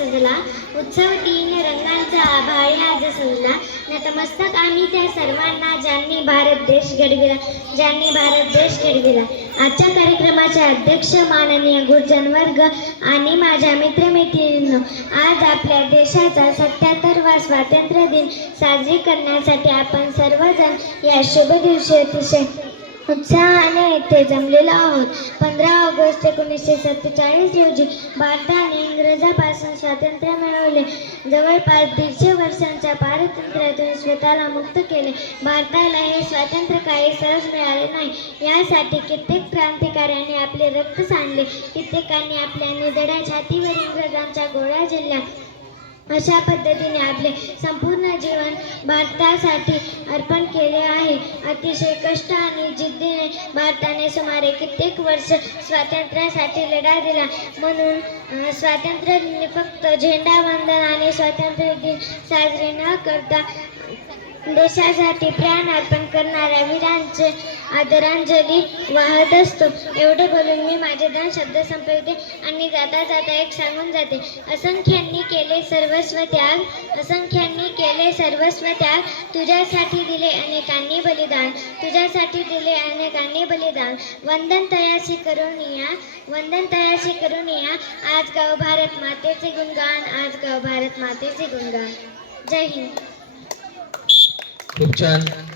सजला. उत्सव तीन रंगांचा आभाळी आज सजला. नतमस्तक आम्ही त्या सर्वांना ज्यांनी भारत देश घडविला ज्यांनी भारत देश घडविला. आजच्या कार्यक्रमाचे अध्यक्ष माननीय गुरुजन वर्ग आणि माझ्या मित्रमैत्रिणींनो आज आपल्या देशाचा सत्याहत्तरवा स्वातंत्र्य दिन साजरी करण्यासाठी आपण सर्वजण या शुभ दिवशी अतिशय उत्साहाने येथे जमलेलो आहोत. पंधरा ऑगस्ट एकोणीसशे सत्तेचाळीस रोजी भारताने इंग्रजापासून स्वातंत्र्य मिळवले. जवळपास दीडशे वर्षांच्या पारतंत्र्यातून स्वतःला मुक्त केले. भारताला हे स्वातंत्र्य काही सहज मिळाले नाही. यासाठी कित्येक क्रांतिकाऱ्यांनी आपले रक्त सांडले. कित्येकांनी आपल्या निधड्या छातीवर इंग्रजांच्या गोळ्या झेलल्या. अशा पद्धतीने आपले संपूर्ण जीवन भारतासाठी अर्पण केले आहे. अतिशय कष्ट आणि जिद्दीने भारताने सुमारे कित्येक वर्ष स्वातंत्र्यासाठी लढा दिला. म्हणून स्वातंत्र्य फक्त झेंडा वंदन आणि स्वातंत्र्य दिन साजरे न करता देशासाठी प्राण अर्पण करणाऱ्या वीरांचे आदरांजली वाहत असतो. एवढे बोलून मी माझे दोन शब्द संपविते आणि जाता जाता एक सांगून जाते. असंख्यांनी केले सर्वस्व त्याग असंख्यांनी केले सर्वस्व त्याग तुझ्यासाठी दिले अनेकांनी बलिदान तुझ्यासाठी दिले अनेकांनी बलिदान. वंदन तयासी करून या वंदन तयासी करून या. आज गाव भारत मातेचे गुणगान आज गाव भारत मातेचे गुणगान. जय हिंद. Kupchan